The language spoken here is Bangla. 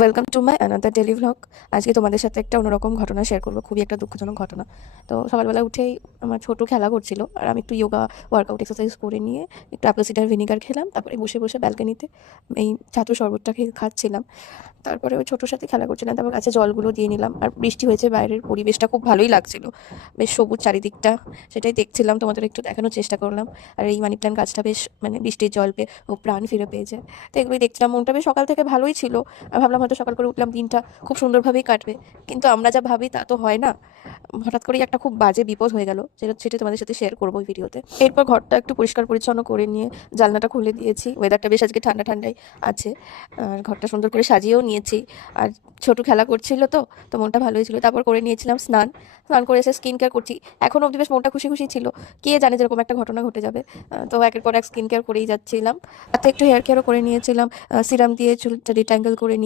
Welcome to my another daily vlog. আজকে তোমাদের সাথে একটা অন্যরকম ঘটনা শেয়ার করবো, খুবই একটা দুঃখজনক ঘটনা। তো সকালবেলা উঠেই আমার ছোটো খেলা করছিল, আর আমি একটু যোগা ওয়ার্কআউট এক্সারসাইজ করে নিয়ে একটু অ্যাপেল সিডার ভিনিগার খেলাম, তারপরে বসে বসে ব্যালকানিতে এই ছাতু শরবতটা খাচ্ছিলাম। তারপরে ওই ছোটোর সাথে খেলা করছিলাম, তারপর গাছে জলগুলো দিয়ে নিলাম। আর বৃষ্টি হয়েছে, বাইরের পরিবেশটা খুব ভালোই লাগছিল, বেশ সবুজ চারিদিকটা, সেটাই দেখছিলাম, তোমাদের একটু দেখানোর চেষ্টা করলাম। আর এই মানি প্ল্যান্ট গাছটা বেশ বৃষ্টির জল পেয়ে ও প্রাণ ফিরে পেয়েছে। তো এগুলোই দেখছিলাম, মনটা বেশ সকাল থেকে ভালোই ছিল। আমি ভাবলাম হয়তো সকাল করে উঠলাম, দিনটা খুব সুন্দরভাবেই কাটবে, কিন্তু আমরা যা ভাবি তা তো হয় না। হঠাৎ করেই একটা খুব বাজে বিপদ হয়ে গেল, সেটা তোমাদের সাথে শেয়ার করবো এই ভিডিওতে। এরপর ঘরটা একটু পরিষ্কার পরিচ্ছন্ন করে নিয়ে জানলাটা খুলে দিয়েছি, ওয়েদারটা বেশ আজকে ঠান্ডা ঠান্ডাই আছে। আর ঘরটা সুন্দর করে সাজিয়েও নিয়েছি। আর ছোট খেলা করছিল, তো তো মনটা ভালোই ছিল। তারপর করে নিয়েছিলাম স্নান। স্নান করে এসে স্কিন কেয়ার করছি। এখন অবধি বেশ মনটা খুশি খুশি ছিল, কে জানে যেরকম একটা ঘটনা ঘটে যাবে। তো একের পর এক স্কিন কেয়ার করেই যাচ্ছিলাম। তাতে একটু হেয়ার কেয়ারও করে নিয়েছিলাম, সিরাম দিয়ে চুলটা ডিট্যাঙ্গেল করে নিয়ে